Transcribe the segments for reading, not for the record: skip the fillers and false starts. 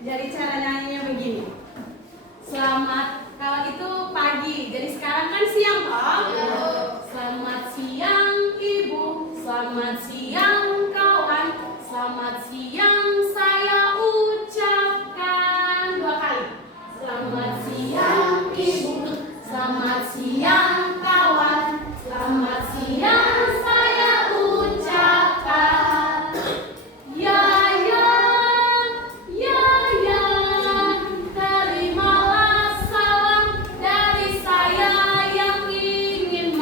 Jadi cara nyanyinya begini. Selamat, kalau itu pagi, jadi sekarang kan siang toh? Selamat siang ibu, selamat siang kawan, selamat siang saya ucapkan 2 kali. Selamat siang ibu, selamat siang kawan, selamat siang saya ucapkan. Ya ya, ya ya, terimalah salam dari saya yang ingin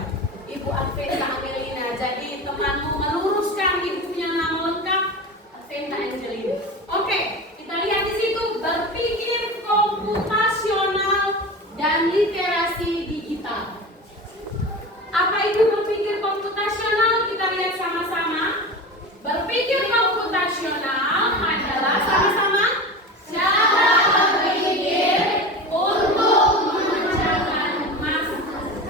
ya. Ibu Adventa Angelina. Jadi temanmu meluruskan ibunya nama lengkap Adventa Angelina. Oke, kita lihat di situ berpikir komputasional dan literasi digital. Apa itu berpikir komputasional? Kita lihat sama-sama. Berpikir komputasional adalah sama-sama cara berpikir untuk memecahkan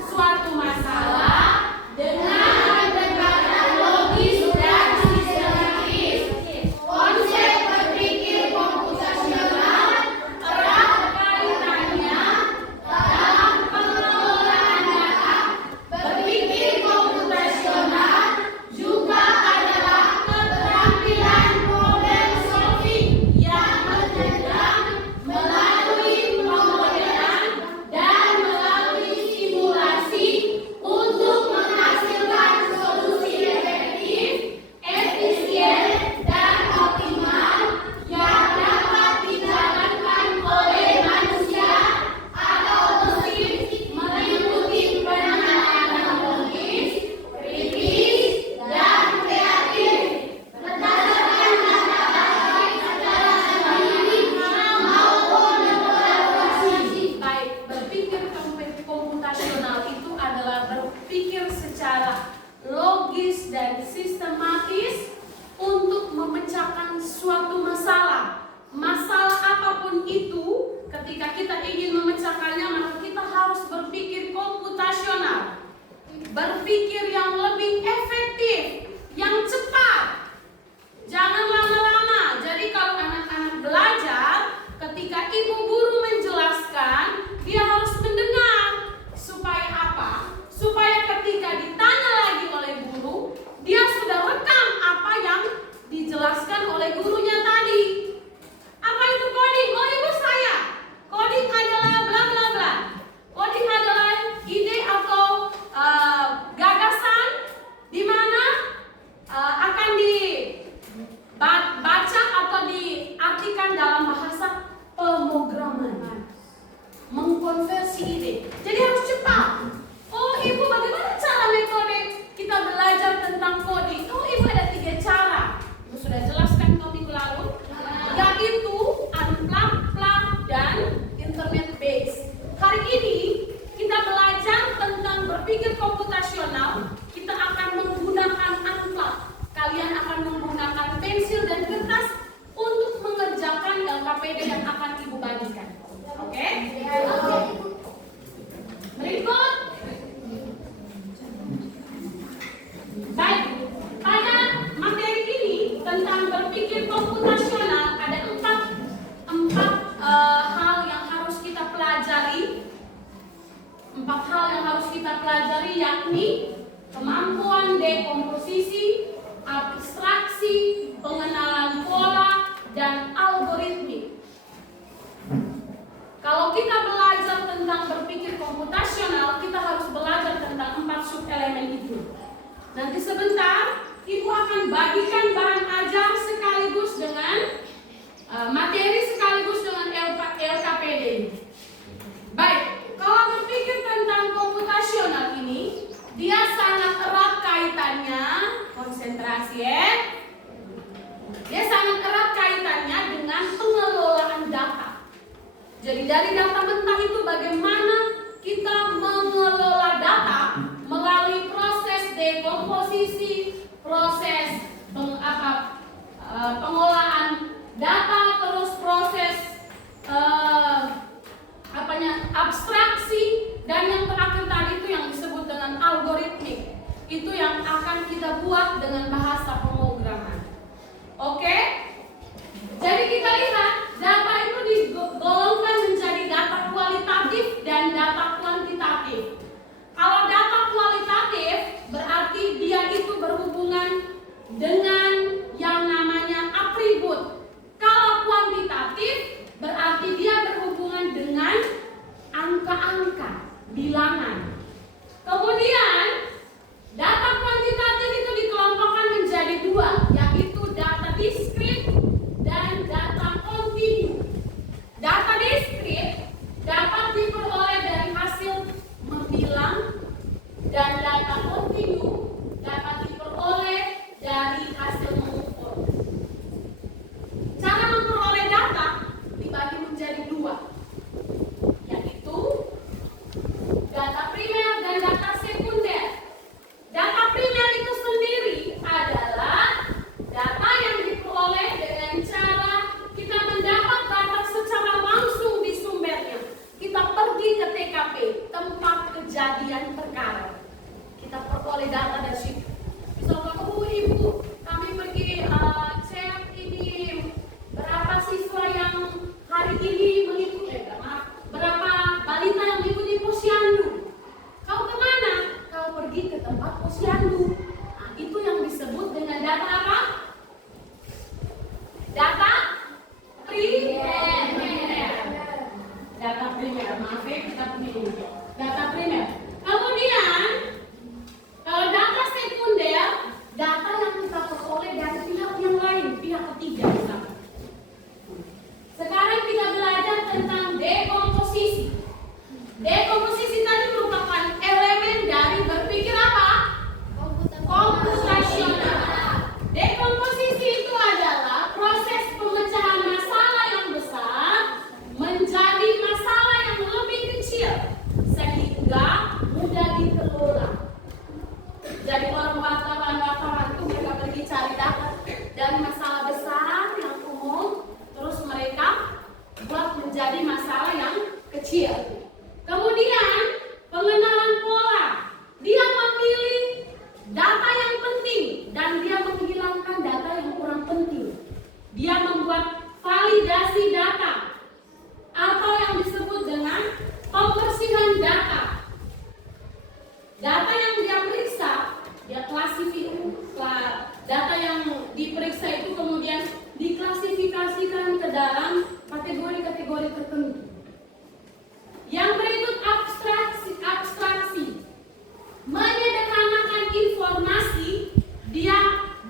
suatu masalah dengan pendekatan logis dan sistematis. Konsep berpikir komputasional erat kaitannya dalam pengelolaan data. Berpikir komputasional juga adalah keterampilan problem solving yang menunjang melalui pemodelan dan melalui simulasi untuk menghasilkan solusi efektif, efisien, dan optimal yang dapat dijalankan oleh manusia atau mesin meliputi penanganan logis, kritis, dan kreatif berdasarkan data baik secara sendiri maupun berkolaborasi. Baik, berpikir komputasional itu adalah berpikir secara logis dan sistematis untuk memecahkan suatu masalah. Masalah apapun itu, ketika kita ingin memecahkannya, maka kita harus berpikir komputasional. Berpikir yang lebih efektif, yang cepat. Jangan lama-lama. Jadi kalau anak-anak belajar, ketika ibu guru menjelaskan, dia harus mendengar. Supaya apa? Supaya ketika ditanya lagi oleh guru, dia sudah rekam apa yang dijelaskan oleh gurunya tadi. Apa itu coding? Oh ibu saya. Coding adalah bla bla bla. Coding adalah ide atau gagasan di mana akan dibaca atau diartikan dalam bahasa pemrograman. Mengkonversi ide. Jadi harus cepat. Oh ibu, bagaimana cara metode kita belajar tentang coding? Oh ibu, ada 3 cara. Ibu sudah jelaskan minggu lalu, yaitu unplug, plug, dan internet base. Hari ini kita belajar tentang berpikir komputasional. Kita akan menggunakan unplug. Kalian akan menggunakan pensil dan kertas untuk mengerjakan LKPD yang akan ibu bagikan. Oke? Berikut. Baik, pada materi ini tentang berpikir komputasional ada empat hal yang harus kita pelajari. 4 hal yang harus kita pelajari, yakni kemampuan dekomposisi, abstraksi, pengenalan pola, dan algoritmik. Kalau kita belajar tentang berpikir komputasional, kita harus belajar tentang 4 subelemen itu. Nanti sebentar, ibu akan bagikan bahan ajar sekaligus dengan materi sekaligus dengan LKPD. Baik, kalau berpikir tentang komputasional ini, dia sangat erat kaitannya, konsentrasi ya. Dia sangat erat kaitannya dengan pengelolaan data. Jadi dari data mentah itu bagaimana kita mengelola data melalui proses dekomposisi, proses pengolahan data, terus proses abstraksi, dan yang terakhir tadi itu yang disebut dengan algoritmik. Itu yang akan kita buat dengan bahasa pemrograman. Oke? Jadi kita lihat data itu digolongkan menjadi data kualitatif dan data kuantitatif. Kalau data kualitatif berarti dia itu berhubungan dengan yang namanya atribut. Kalau kuantitatif berarti dia berhubungan dengan angka-angka, bilangan. Kemudian data kuantitatif itu dikelompokkan menjadi 2, yaitu data diskrit dan data tempat posyandu. Nah, itu yang disebut dengan data apa? Data primer. Data primer, maaf ya, kita punya ini. Data primer. Kemudian, kalau data sekunder, data yang kita peroleh dari pihak yang lain, pihak ketiga misalnya. Sekarang kita belajar tentang dekomposisi. Dekomposisi tadi merupakan elemen dari berpikir apa? Komputasional. Dekomposisi itu adalah proses pemecahan masalah yang besar menjadi masalah yang lebih kecil sehingga mudah dikelola. Jadi orang wartawan itu mereka pergi cari data dari masalah besar yang umum, terus mereka buat menjadi masalah yang kecil. Kemudian pengenalan pola, dia memilih data yang penting dan dia menghilangkan data yang kurang penting. Dia membuat validasi data atau yang disebut dengan pembersihan data. Data yang dia periksa, dia klasifikasi. Data yang diperiksa itu kemudian diklasifikasikan ke dalam kategori-kategori tertentu. Yang berikut abstraksi. Menyederhanakan informasi, dia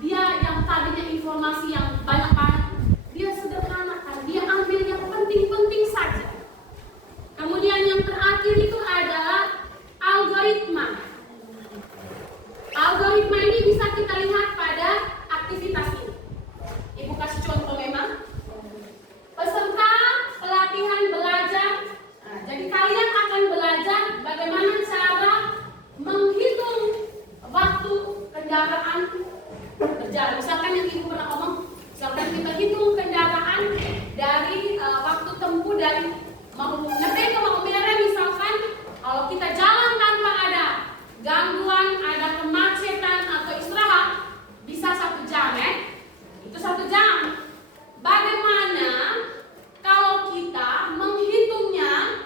yang tadinya informasi yang banyak-banyak, dia sederhanakan, dia ambil yang penting-penting saja. Kemudian yang terakhir itu adalah algoritma. Algoritma ini bisa kita lihat pada aktivitas ini. Ibu kasih contoh memang. Peserta pelatihan belajar. Nah, jadi kalian akan belajar bagaimana cara menghitung waktu kendaraan berjalan. Misalkan yang ibu pernah ngomong, misalkan kita hitung kendaraan dari waktu tempuh dari Ngepe ke Maumere, misalkan kalau kita jalan tanpa ada gangguan, ada kemacetan atau istirahat, bisa 1 jam itu 1 jam. Bagaimana kalau kita menghitungnya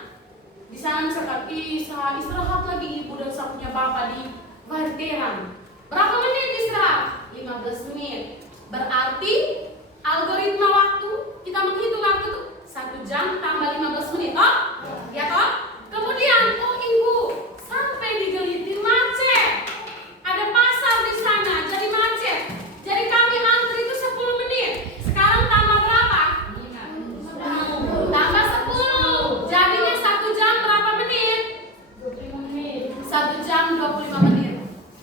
di sana, misalkan istirahat lagi ibu dan sapunya bapak di Varteran, berapa menit istirahat? 15 menit. Berarti algoritma waktu kita menghitung waktu itu 1 jam tambah 15 menit. Oh, ya toh? Kemudian, oh ibu, sampai di Gelitir macet. Ada pasar di sana, jadi macet. Jadi kami antri itu 10 menit. Sekarang tambah berapa? Tambah 10. Jadinya 1 jam berapa menit? 25 menit. 1 jam 25 menit.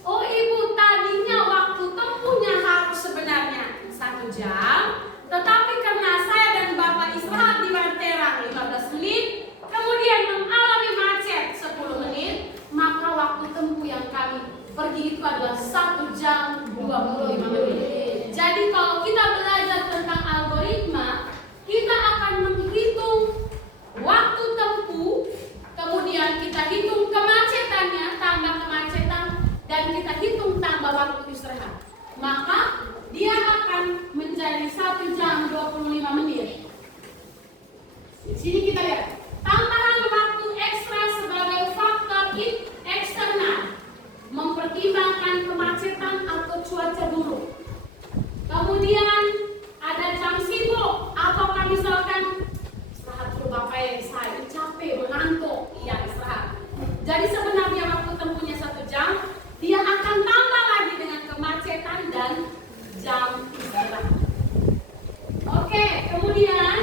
Oh ibu, tadinya waktu tempuhnya harus sebenarnya 1 jam. Tetapi karena saya dan bapak istirahat di Varteran 15 menit, kemudian mengalami macet 10 menit, maka waktu tempuh yang kami pergi itu adalah 1 jam 25 menit. Jadi kalau kita belajar tentang algoritma, kita akan menghitung waktu tempuh, kemudian kita hitung kemacetannya, tambah kemacetan, dan kita hitung tambah waktu istirahat. Maka dia akan menjadi 1 jam 25 menit. Di sini kita lihat tambahan waktu ekstra sebagai faktor eksternal, mempertimbangkan kemacetan atau cuaca buruk. Kemudian ada jam sibuk, ataukah misalkan istirahat dulu bapak, saya capek, mengantuk, iya istirahat. Jadi sebenarnya waktu tempuhnya 1 jam, dia akan tambah lagi dengan kemacetan dan jam istirahat. Oke, kemudian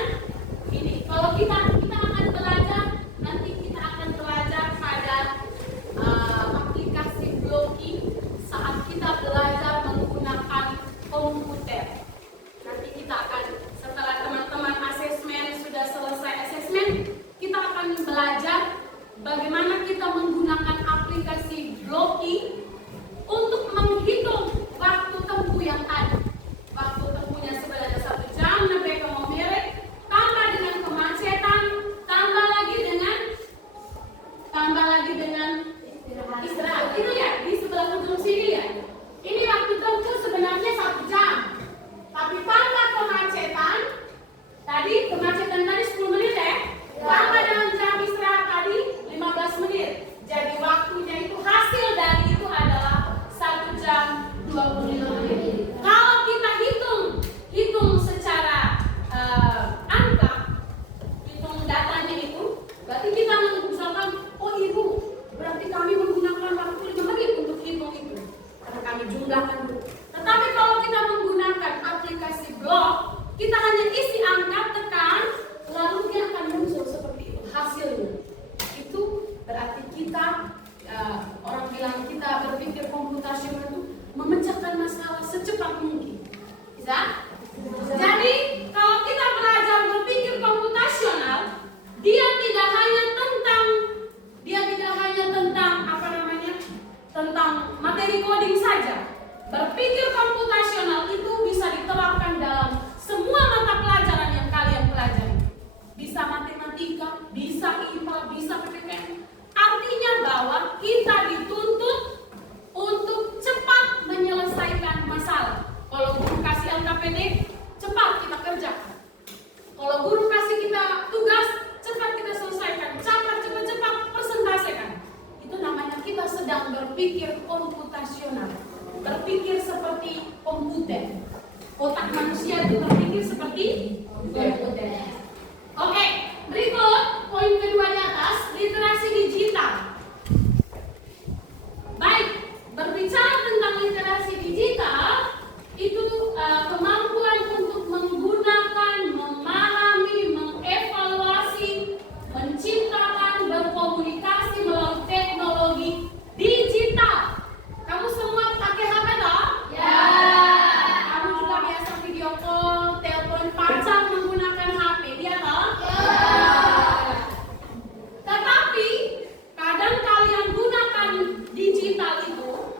ini kalau kita akan belajar, nanti kita akan belajar pada aplikasi blocking saat kita belajar menggunakan komputer. tentang materi coding saja. Berpikir komputasional itu bisa diterapkan dalam semua mata pelajaran yang kalian pelajari. Bisa matematika, bisa IPA, bisa PPKN. Artinya bahwa kita dituntut untuk cepat menyelesaikan masalah. Kalau guru kasih LKPD, cepat kita kerjakan. Kalau guru kasih kita tugas, cepat kita selesaikan. Cepat, presentasikan. Itu namanya kita sedang berpikir komputasional. Berpikir seperti komputer. Otak manusia itu berpikir seperti komputer. Oke, berikut poin kedua di atas, literasi digital. Baik, berbicara tentang literasi digital, itu kemampuan untuk menggunakan, memahami, mengevaluasi, menciptakan, berkomunikasi melalui teknologi digital. Kamu semua pakai HP toh? Ya. Kamu juga biasa video call, telepon pacar menggunakan HP, dia toh? Ya. Tetapi kadang kalian gunakan digital itu,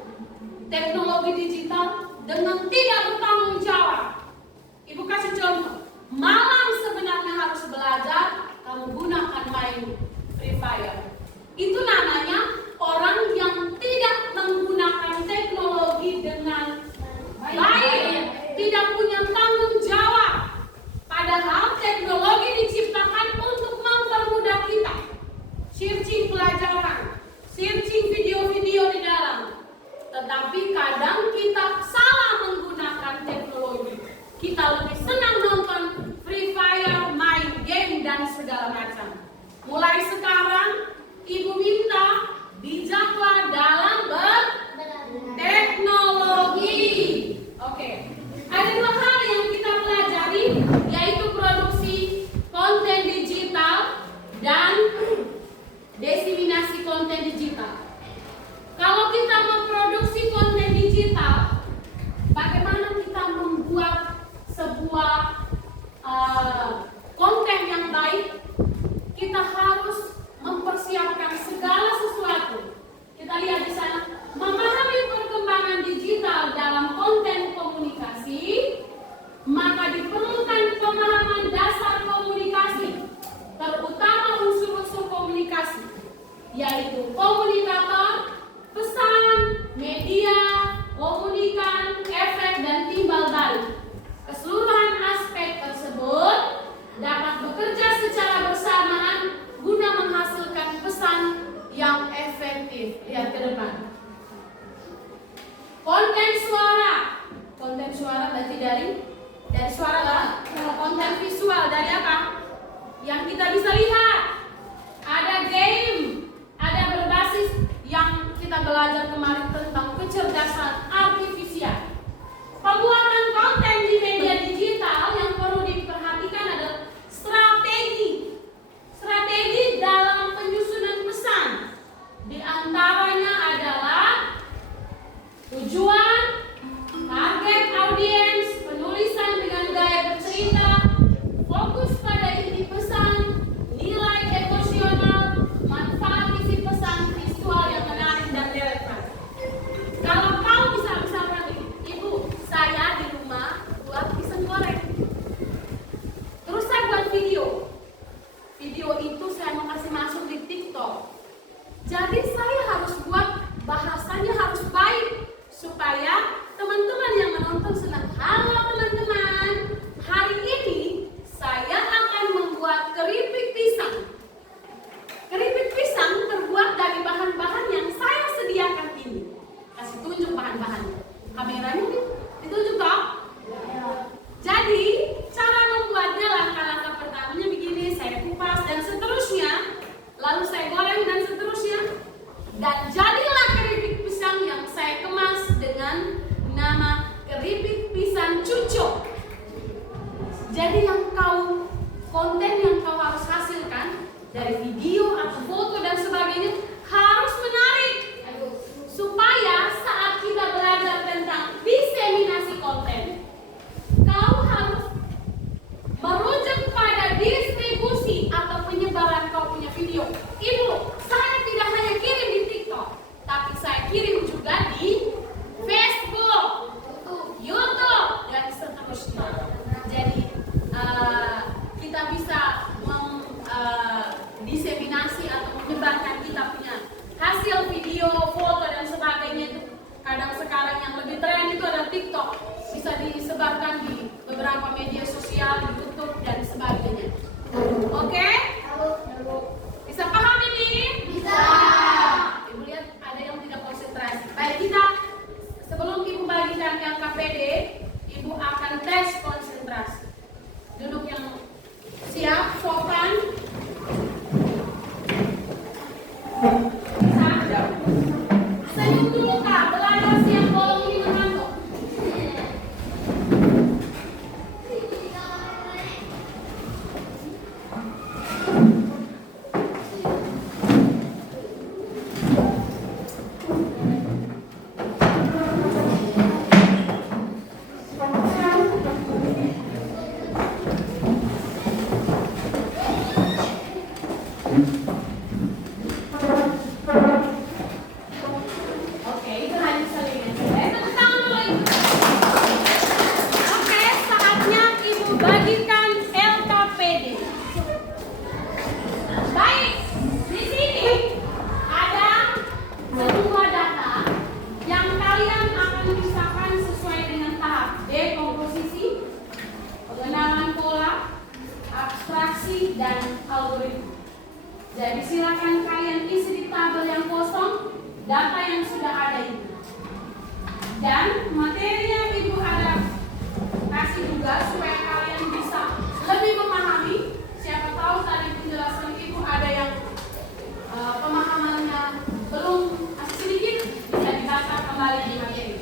teknologi digital dengan tidak bertanggung jawab. Ibu kasih contoh. Malam sebenarnya harus belajar, kamu gunakan main Free Fire. Itu namanya orang yang tidak menggunakan teknologi dengan baik, tidak punya tanggung jawab. Padahal teknologi diciptakan untuk mempermudah kita. Searching pelajaran, searching video-video di dalam. Tetapi kadang kita salah menggunakan teknologi. Kita lebih senang nonton Free Fire, main game dan segala macam. Mulai sekarang, Ibu minta bijaklah dalam berteknologi. Oke. Ada dua hal yang kita pelajari, yaitu produksi konten digital dan diseminasi konten digital. Kalau kita memproduksi konten digital, bagaimana kita membuat sebuah konten yang baik? Kita harus mempersiapkan segala sesuatu. Kita lihat di sana, memahami perkembangan digital dalam konten komunikasi, maka diperlukan pemahaman dasar komunikasi, terutama unsur-unsur komunikasi, yaitu komunikator, pesan, media, komunikan, efek, dan timbal balik. Keseluruhan aspek tersebut dapat bekerja secara bersamaan guna menghasilkan pesan yang efektif. Lihat ke depan. Konten suara berarti dari suara lah. Konten visual dari apa? Yang kita bisa lihat. Ada game, ada berbasis yang kita belajar kemarin tentang kecerdasan artifisial. Pembuatan konten di media digital yang perlu diperhatikan adalah strategi dalam penyusunan pesan. Di antaranya adalah tujuan, target audiens, penulisan dengan gaya bercerita, fokus pada inti pesan, nilai emosional, manfaat isi pesan, visual yang menarik dan relevan. Kalau kau bisa misalkan, Ibu, saya di rumah buat pisang goreng, terus saya buat video itu saya mau kasih masuk di TikTok. Jadi saya harus buat bahasanya harus baik supaya teman-teman yang menonton senang. Halo teman-teman, hari ini saya akan membuat keripik pisang. Keripik pisang terbuat dari bahan-bahan yang saya sediakan ini. Kasih tunjuk bahan-bahannya. Kameranya ditunjuk toh? Jadi cara membuatnya, langkah-langkah pertamanya begini, saya kupas dan seterusnya, lalu saya goreng dan seterusnya, dan jadilah keripik pisang yang saya kemas dengan nama keripik pisang cucuk. Jadi konten yang kau harus hasilkan dari video atau foto dan sebagainya harus menarik, supaya saat kita belajar tentang diseminasi konten, silakan kalian isi di tabel yang kosong data yang sudah ada ini. Dan materi yang Ibu ada kasih juga supaya kalian bisa lebih memahami. Siapa tahu tadi penjelasan Ibu ada yang pemahamannya belum sedikit, bisa dibaca kembali di materi.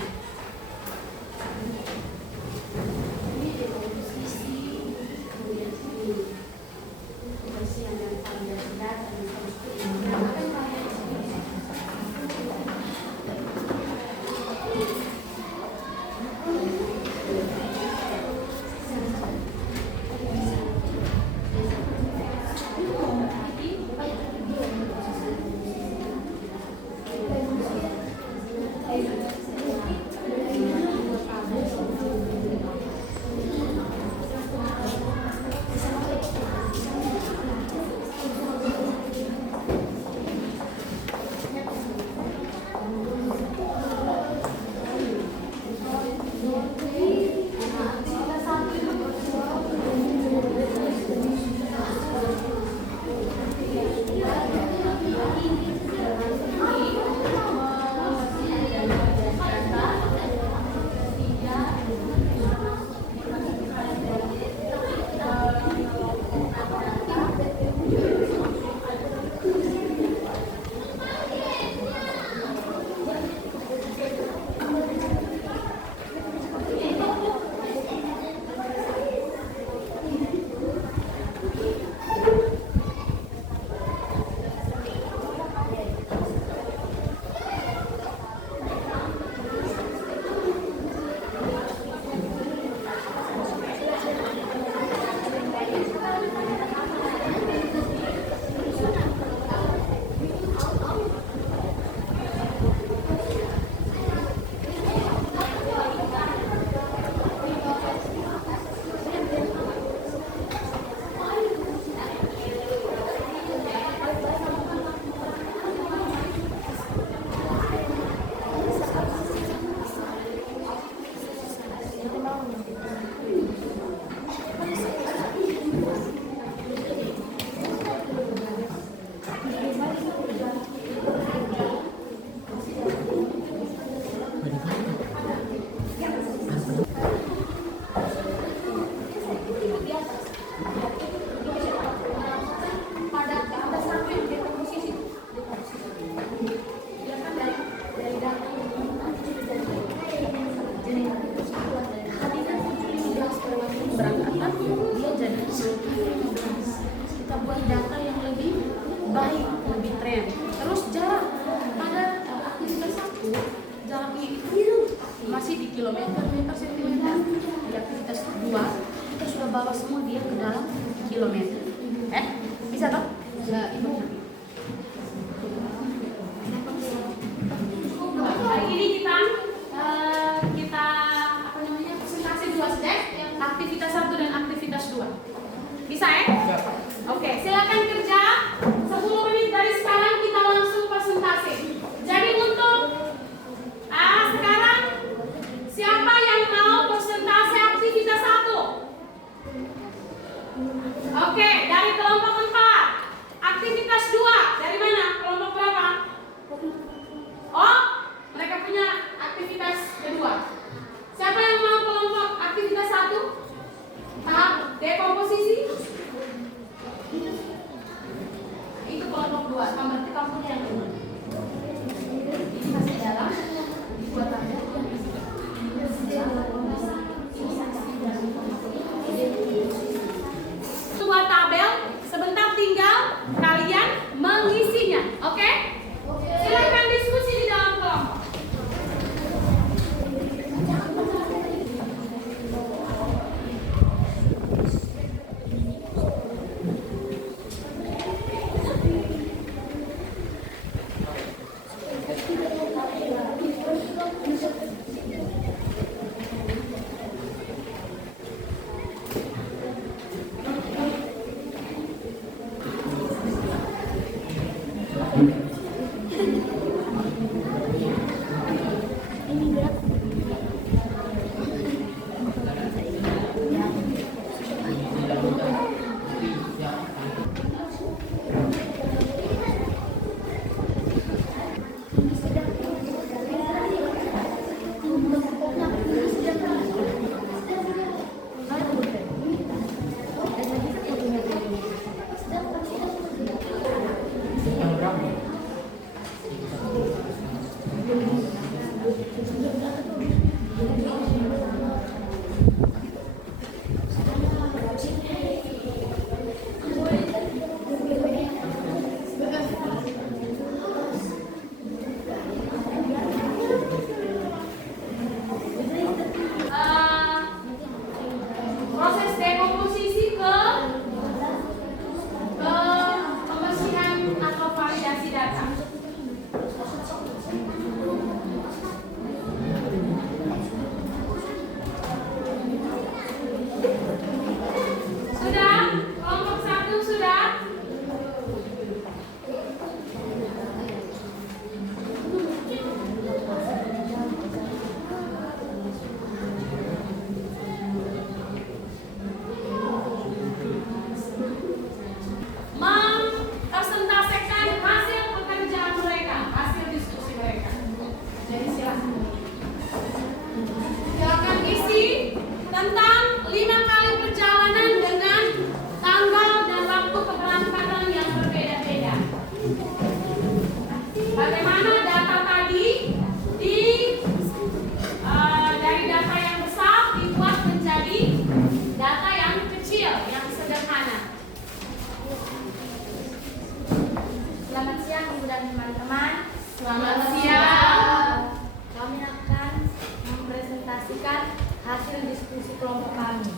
Proses dekomposisi ke pembersihan atau validasi data. Sudah? Kelompok 1 sudah? Mempresentasikan hasil pekerjaan mereka, hasil diskusi mereka. Jadi silakan isi tentang 5 kali perjalanan dengan tanggal dan waktu keberangkatan yang berbeda-beda. Bagaimana data tadi dari data yang besar dibuat menjadi data yang kecil, yang sederhana. Selamat siang Ibu dan teman-teman. Selamat siang. Kami akan mempresentasikan hasil diskusi kelompok kami.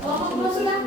Kelompok 2 sudah?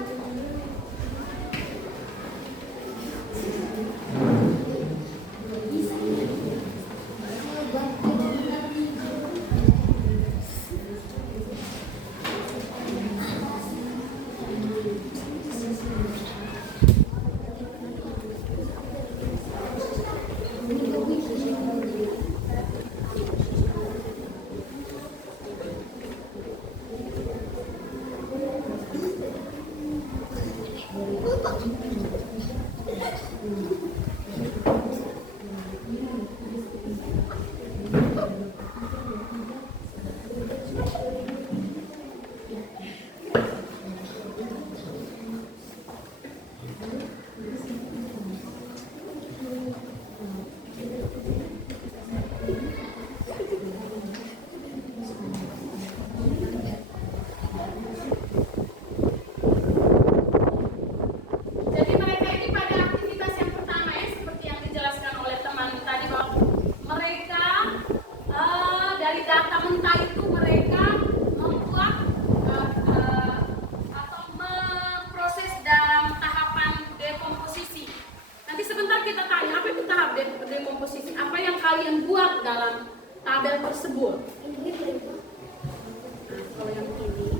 Jadi mereka ini pada aktivitas yang pertama ya, seperti yang dijelaskan oleh teman tadi bahwa mereka dari data mentah itu mereka membuat atau memproses dalam tahapan dekomposisi. Nanti sebentar kita tanya apa itu tahap dekomposisi, apa yang kalian buat dalam tabel tersebut. Kalau yang ini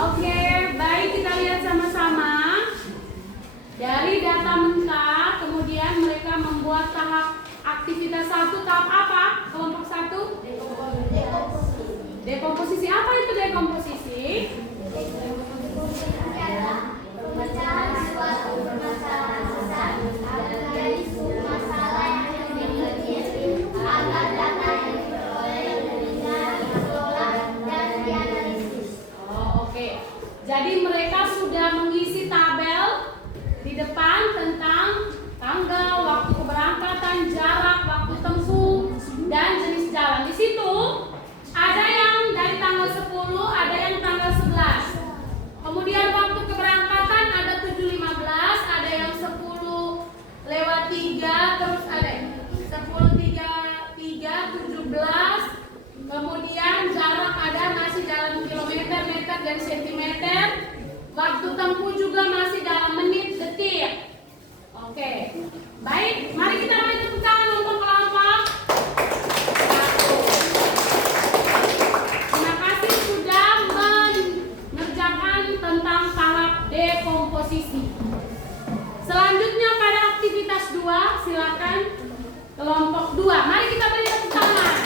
Oke, baik, kita lihat sama-sama. Dari data mentah, kemudian mereka membuat tahap aktivitas 1. Tahap apa? Kelompok 1? Dekomposisi. Apa itu dekomposisi? Pemecahan suatu permasalahan dari suatu masalah yang dimiliki agar data yang diperoleh dengan dikelola dan dianalisis. Oh, oke. Jadi mereka sudah mengisi tabel di depan tentang tanggal, waktu keberangkatan, jarak, waktu tempuh, dan jenis jalan. Di situ ada yang dari tanggal 10, ada yang tanggal 11. Kemudian waktu keberangkatan ada 7.15, ada yang 10:03, terus ada 10:33, 17. Kemudian jarak ada masih dalam kilometer, meter, dan sentimeter. Waktu tempuh juga masih dalam menit, detik. Oke, baik. Mari kita beri tepuk tangan untuk kelompok 1. Terima kasih sudah mengerjakan tentang tahap dekomposisi. Selanjutnya pada aktivitas 2, silakan kelompok 2. Mari kita beri tepuk tangan.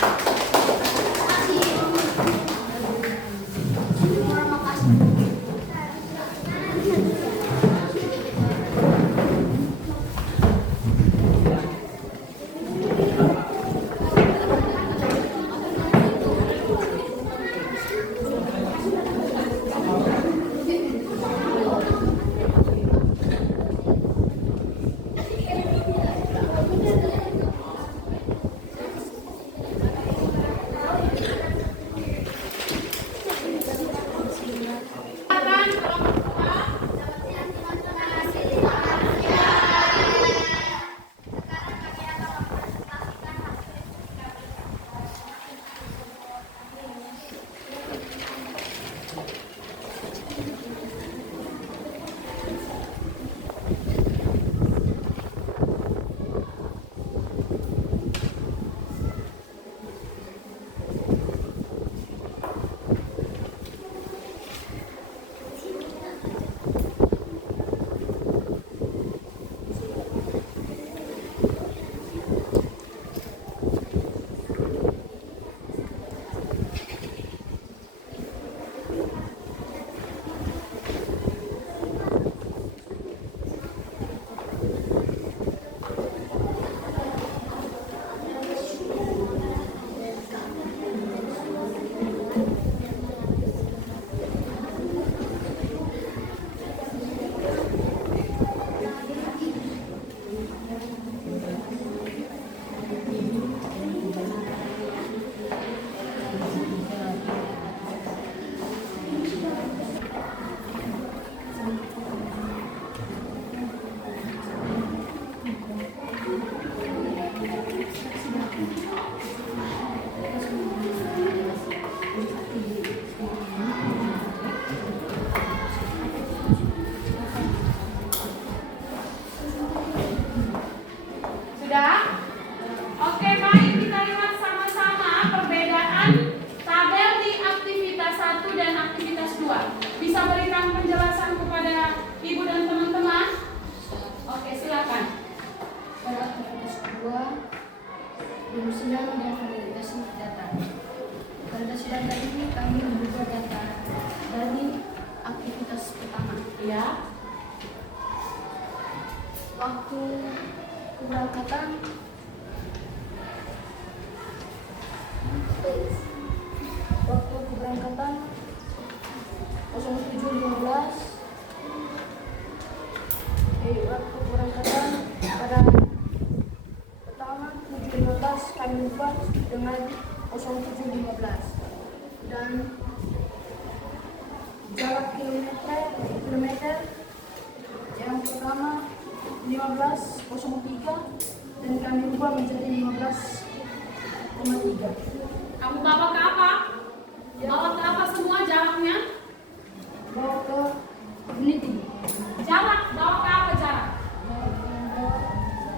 Pengusian dan validasi data. Validasi data ini kami membuka data dari aktivitas pertama. Ya. Waktu keberangkatan waktu keberangkatan 07.15. Waktu keberangkatan pada pertama 7.15 kami ubah dengan 07.15 dan jarak kilometer yang pertama 15.03 dan kami ubah menjadi 15,3. Kamu bawa ke apa? Ya. Bawa ke apa semua jaraknya? Bawa ke menit ini. Jarak, bawa ke apa jarak? Bawa ke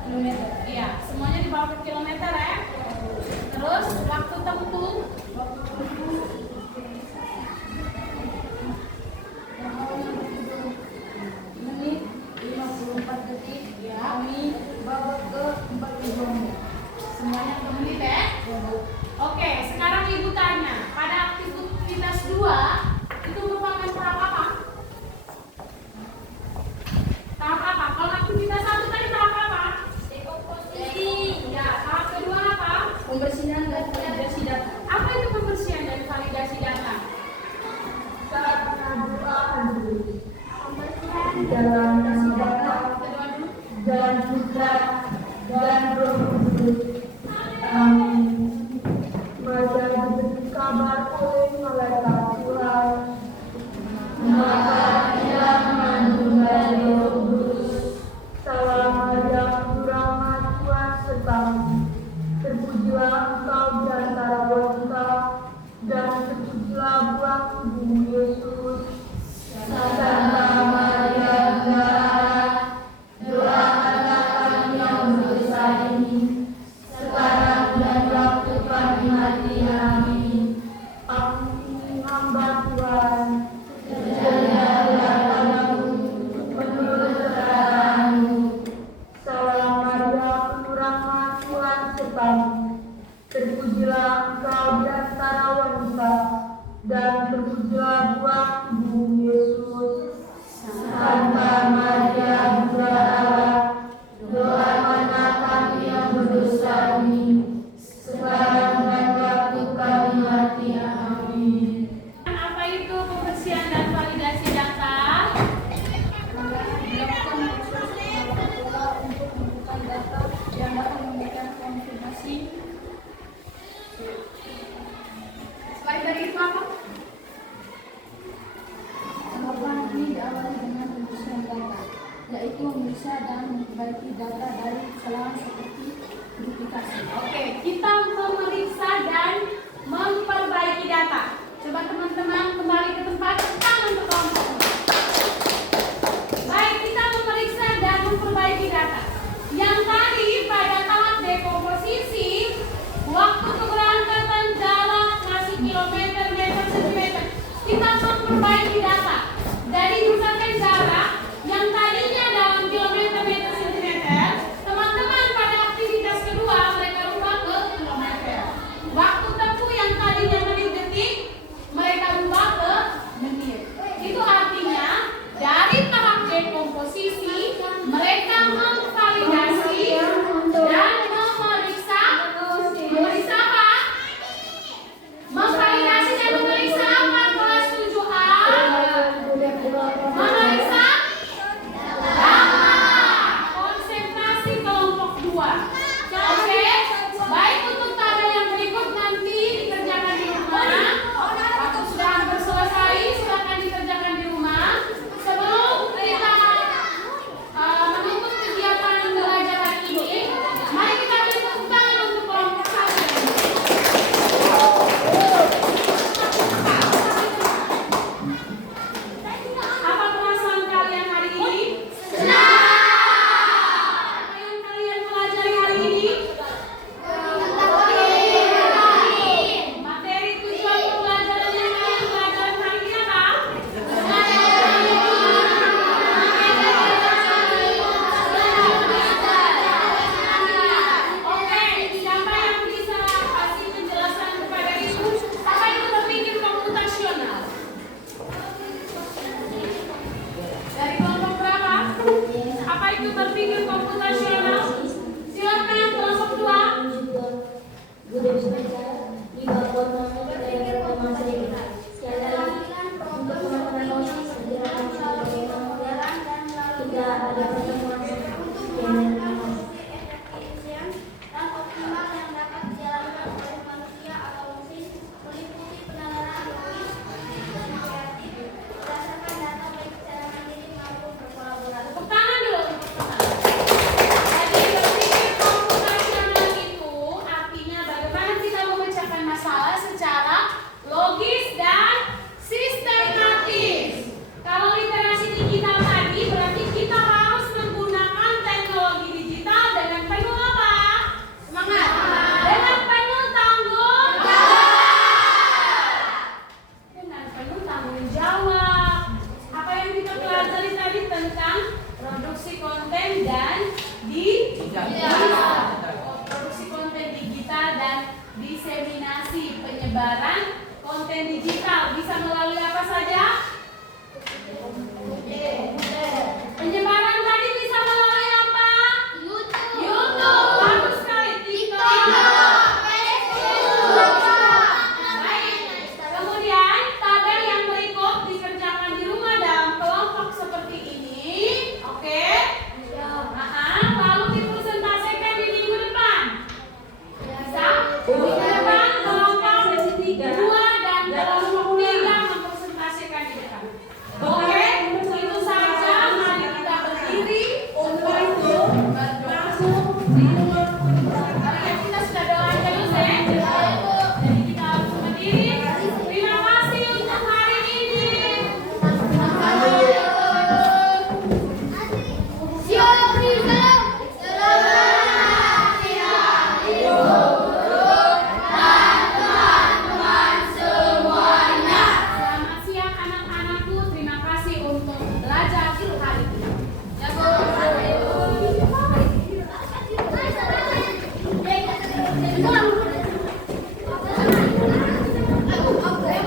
kilometer. Iya, semuanya dibawa ke kilometer ya. Terus waktu tempuh Waktu tempuh dalam nama Bapa dan Putra dan Roh Kudus. Amin. Maria diberi kabar oleh malaikat Tuhan, maka ia mengandung dari Roh Kudus. Salam Maria, penuh rahmat, Tuhan sertamu. Terpujilah engkau di antara wanita, dan terpujilah buah tubuhmu Yesus. Santa Maria, Bunda Allah, doakanlah kami yang berdosa ini, sekarang dan waktu kami mati. Amin. Aku ini hamba Tuhan, terjadilah padaku menurut perkataanmu. Salam Maria, penuh rahmat, Tuhan sertamu. Terpujilah engkau di antara wanita, dan terpujilah buah tubuhmu Yesus. Santa Maria, Bunda Allah, doakanlah kami yang berdosa ini, sekarang dan waktu kami mati. Amin. Apa itu pembersihan dan validasi data? Dilakukan proses pengolahan untuk menentukan data yang dapat memberikan konfirmasi. Selain dari itu apa? Tahapan ini diawali dengan pembersihan data, yaitu memeriksa dan memperbaiki data dari kesalahan seperti duplikasi. Oke, kita memeriksa dan memperbaiki data. Coba teman-teman kembali ke tempat, tangan ke kelompok. Baik, kita memeriksa dan memperbaiki data. Yang tadi pada tahap dekomposisi, waktu keberangkatan, jarak, ngasih kilometer, meter, sentimeter, kita memperbaiki data. Dari misalkan jarak yang tadinya dalam kilometer, meter, sentimeter, teman-teman pada aktivitas kedua mereka rubah ke kilometer. Waktu tempuh yang tadinya menit detik, mereka rubah ke menit. Itu artinya dari tahap dekomposisi mereka memvalidasi dan memeriksa. Memeriksa apa? Memvalidasi dan memeriksa apa? Kelas 7A. Memeriksa data. Konsentrasi kelompok 2. Oke. Baik, untuk tabel yang berikut nanti dikerjakan di rumah. Waktu sudah hampir selesai, silakan dikerjakan di rumah. Sebelum kita menutup kegiatan belajar hari ini, mari kita beri tepuk tangan untuk kelompok 1. Apa perasaan kalian hari ini? Apa yang kalian pelajari hari ini? Materi tujuan pembelajaran yang kalian pelajari hari ini apa? Oke, siapa yang bisa kasih penjelasan kepada ibu? Apa itu berpikir komputasional? Dari kelompok berapa? Apa itu berpikir komputasional? Silakan kelompok 2. Tepuk tangan dulu. Jadi berpikir komputasional itu artinya bagaimana kita memecahkan masalah secara logis dan sistematis. Kalau literasi digital tadi berarti kita harus menggunakan teknologi digital dengan penuh apa? Semangat. Dengan penuh tanggung jawab. Dengan penuh tanggung jawab. Apa yang kita pelajari tadi tentang produksi konten dan produksi konten digital dan diseminasi penyebaran konten digital bisa melalui